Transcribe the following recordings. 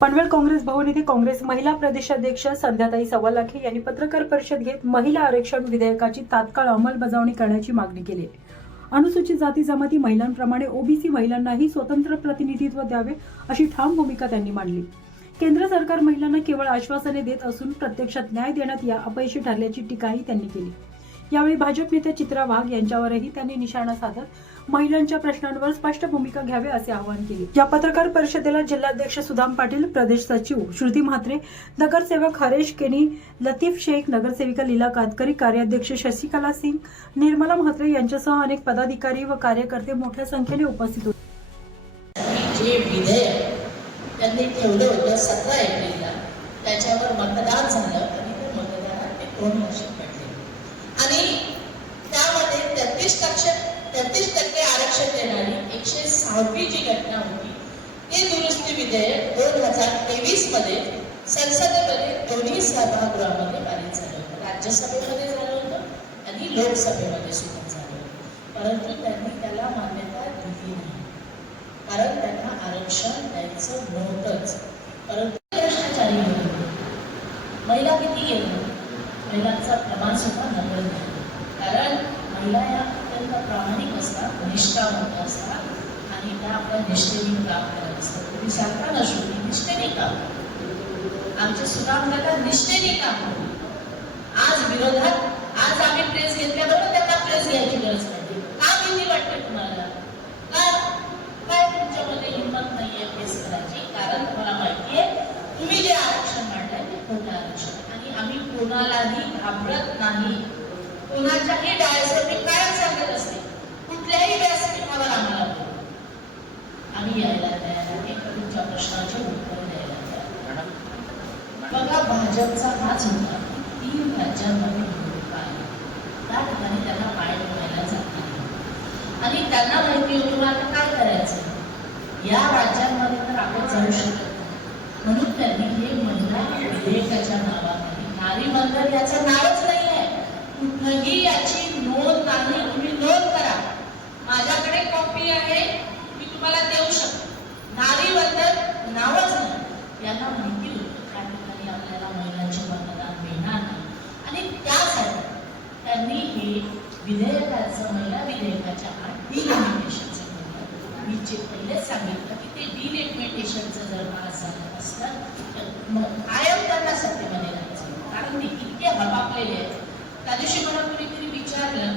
पनवेल काँग्रेस भवन येथे काँग्रेस महिला प्रदेशाध्यक्ष संध्याताई सवालाखे यांनी पत्रकार परिषद घेत महिला आरक्षण विधेयकाची तात्काळ अंमलबजावणी करण्याची मागणी केली। अनुसूचित जाती जमाती महिलांप्रमाणे ओबीसी महिलांनाही स्वतंत्र प्रतिनिधित्व द्यावे अशी ठाम भूमिका त्यांनी मांडली। केंद्र सरकार महिलांना केवळ आश्वासने देत असून प्रत्यक्षात न्याय देण्यात अपयशी ठरल्याची टीकाही त्यांनी केली। यावेळी भाजप नेत्या चित्रा वाघ यांच्यावरही त्यांनी निशाणा साधत महिलांच्या प्रश्नांवर स्पष्ट भूमिका घ्यावी असे आवाहन केले। या पत्रकार परिषदेला जिल्हाध्यक्ष सुदाम पाटील, प्रदेश सचिव श्रुती म्हात्रे, नगरसेवक हरेश केनी, लतीफ शेख, नगरसेविका लीला कातकरी, कार्याध्यक्ष शशिकला सिंग, निर्मला म्हात्रे यांच्यासह अनेक पदाधिकारी व कार्यकर्ते मोठ्या संख्येने उपस्थित होते। जे विधेयक त्यांनी ठेवलं होतं 17 एप्रिलला, त्याच्यावर मतदान झालं आणि त्या मतदानात ते 2 वर्ष पडले आणि त्यामध्ये 33% आरक्षण देणारी 106वी जी घटना होती ते दुरुस्ती विधेयक 2023 मध्ये संसदेमध्ये दोन्ही सभागृहामध्ये पारित झालं होतं। राज्यसभेमध्ये झालं होतं आणि लोकसभेमध्ये सुद्धा झालं होतं, परंतु त्यांनी त्याला मान्यता दिली नाही कारण त्यांना आरक्षण द्यायचं नव्हतंच। परंतु भ्रष्टाचारी होते, महिला किती गेल्या, महिलांचा प्रमाण सुद्धा नकळत नाही कारण महिला या अत्यंत प्रामाणिक असतात, निष्ठावंत असतात आणि त्या आपल्या निष्ठेने काम करत असतात। तुम्ही सांगता ना श्रुती, निष्ठेने काम आमचे सुदाम दादा निष्ठेने काम करतात। आज विरोधात आज आम्ही प्रेस घेतल्याबरोबर त्यांना प्रेस घ्यायची गरज पडली। का भीती वाटते तुम्हाला? काय तुमच्यामध्ये हिंमत नाहीये प्रेस करायची? कारण तुम्हाला माहिती आहे तुम्ही जे आरक्षण मांडलंय ते खोटं आरक्षण आणि आम्ही कोणालाही घाबरत नाही। कोणाच्याही डायसवर मी कायम सांगत असते, कुठल्याही व्यासपीठावर आम्हाला आम्ही यायला तयार आहे, तुमच्या प्रश्नाचे उत्तर द्यायला तयार। बघा, भाजपचा हाच होता 3 राज्यांमध्ये निवडणूक आहे, त्या ठिकाणी त्यांना पाय ठेवायला जात नाही आणि त्यांना माहिती होतं आता काय करायचं, या राज्यांमध्ये तर आपण जाऊ शकत नाही। म्हणून त्यांनी हे महिला विधेयकाच्या नावाखाली, नारी बंधन याचं नावच नाही आहे, कुठंही याची नोंद नाही। तुम्ही नोंद करा, माझ्याकडे कॉपी आहे, मी तुम्हाला देऊ शकतो। नारी बंधन नावच नाही। यांना माहिती होतं त्या ठिकाणी आपल्याला महिलांचे मतदान मिळणार नाही आणि त्यासाठी त्यांनी हे विधेयकाचं, महिला विधेयकाच्या आत डिलिमिटेशनचं केलं। मी जे पहिलेच सांगितलं की ते डिलिमिटेशनचं जर पास झालं असतं तर कायम त्यांना सत्तेमध्ये राहायचं, कारण ते इतके हबापलेले आहेत। त्या दिवशी मला कुणीतरी विचारलं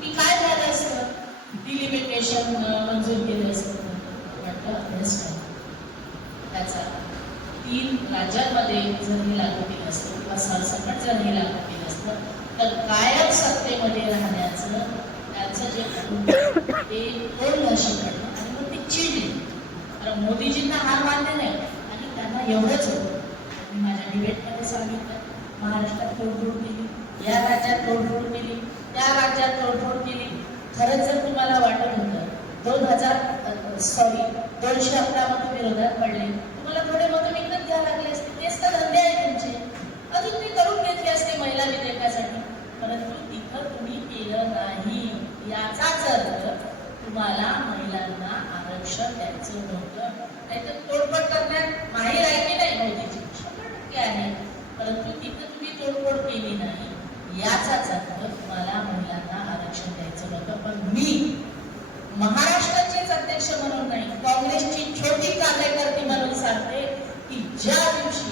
की काय झालं असतं, डिलिमिटेशन मंजूर केलं असतं, म्हटलं अभ्यास काय त्याचा 3 राज्यांमध्ये जर हे लागू केलं असतं किंवा सरसकट जर हे लागू केलं असतं तर कायम सत्तेमध्ये राहण्याचं त्यांचं जे ते 2 वर्ष पडलं आणि मग ते चिडले। कारण मोदीजींना हार मानले नाही आणि त्यांना एवढंच होतं। मी माझ्या डिबेटमध्ये सांगितलं, महाराष्ट्रात तोडफोड केली, या राज्यात तोडफोड केली, त्या राज्यात तोडफोड केली। खरंच जर तुम्हाला वाटत होतं 211 विरोधात पडले, तुम्हाला थोडे मतं विकत घ्यावे लागले असते, तेच तर धंदे आहे तुमचे, अजून ते करून घेतले असते महिला विधेयकासाठी, परंतु तिथं तुम्ही केलं नाही। याचाच अर्थ तुम्हाला महिलांना आरक्षण द्यायचं नव्हतं, नाहीतर तोडफोड करण्यात माहीर आहे की नाही मोदीजी? 100% आहे, परंतु तिथं तुम्ही तोडफोड केली नाही। याचाच अर्थ तुम्हाला महिलांना आरक्षण द्यायचं नव्हतं। पण मी महाराष्ट्राचेच अध्यक्ष म्हणून नाही, काँग्रेसची छोटी कार्यकर्ती म्हणून सांगते की ज्या दिवशी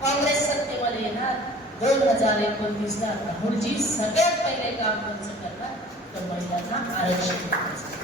काँग्रेस सत्तेमध्ये येणार 2029ला राहुलजी सगळ्यात पहिले काम कोणचं करणार तर महिलांना आरक्षण द्यायचं।